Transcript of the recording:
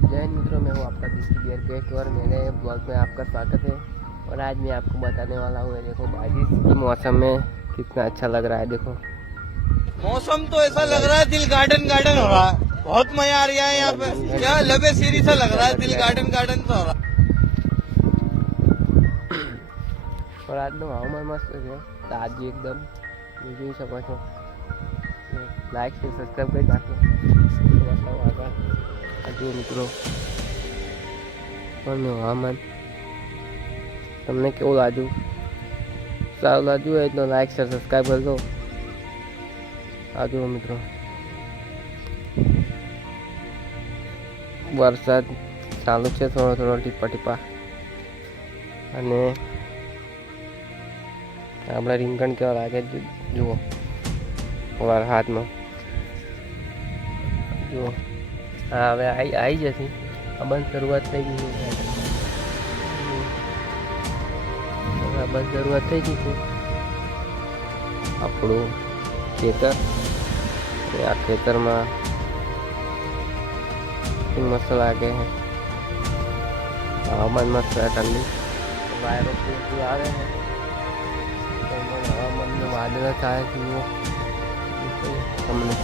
जय हिंद मित्रों, मैं हूँ आपका बियर गेस्ट और मेरे ब्लॉग में आपका स्वागत है। और आज मैं आपको बताने वाला हूँ, देखो बारिश के मौसम में कितना अच्छा लग रहा है। देखो मौसम तो ऐसा लग रहा है दिल गार्डन गार्डन हो रहा है। बहुत मजा आ रहा है यहाँ पे। क्या लबे सीरी सा लग रहा है, दिल गार्डन गार्डन तो हो रहा है। और आज नो हवामान मस्त है, ताजी एकदम જોઈ શકો છો। લાઈક से સબસ્ક્રાઈબ કરી નાખો। બતાવો આગળ હજુ મિત્રો પણ હવામાન તમને કેવું લાગ્યું? સારું લાગ્યું હોય તો લાઈક શેર સબસ્ક્રાઈબ કરી દો। આજુ મિત્રો વરસાદ ચાલુ છે, થોડો થોડો ટીપા ટીપા। અને આપણે રીંગણ કેવા લાગે જુઓ વરસાદમાં, જુઓ હા હવે આવી જશે। આ બંધ શરૂઆત થઈ ગઈ છે, આ બંધ શરૂઆત થઈ ગઈ છે। આપણું ખેતર, આ ખેતરમાં મસ્ત લાગે છે। હવામાન મસ્ત है, ठंडी वायरों से આવે છે। હવામાનનું વાદળ થાય છે તમને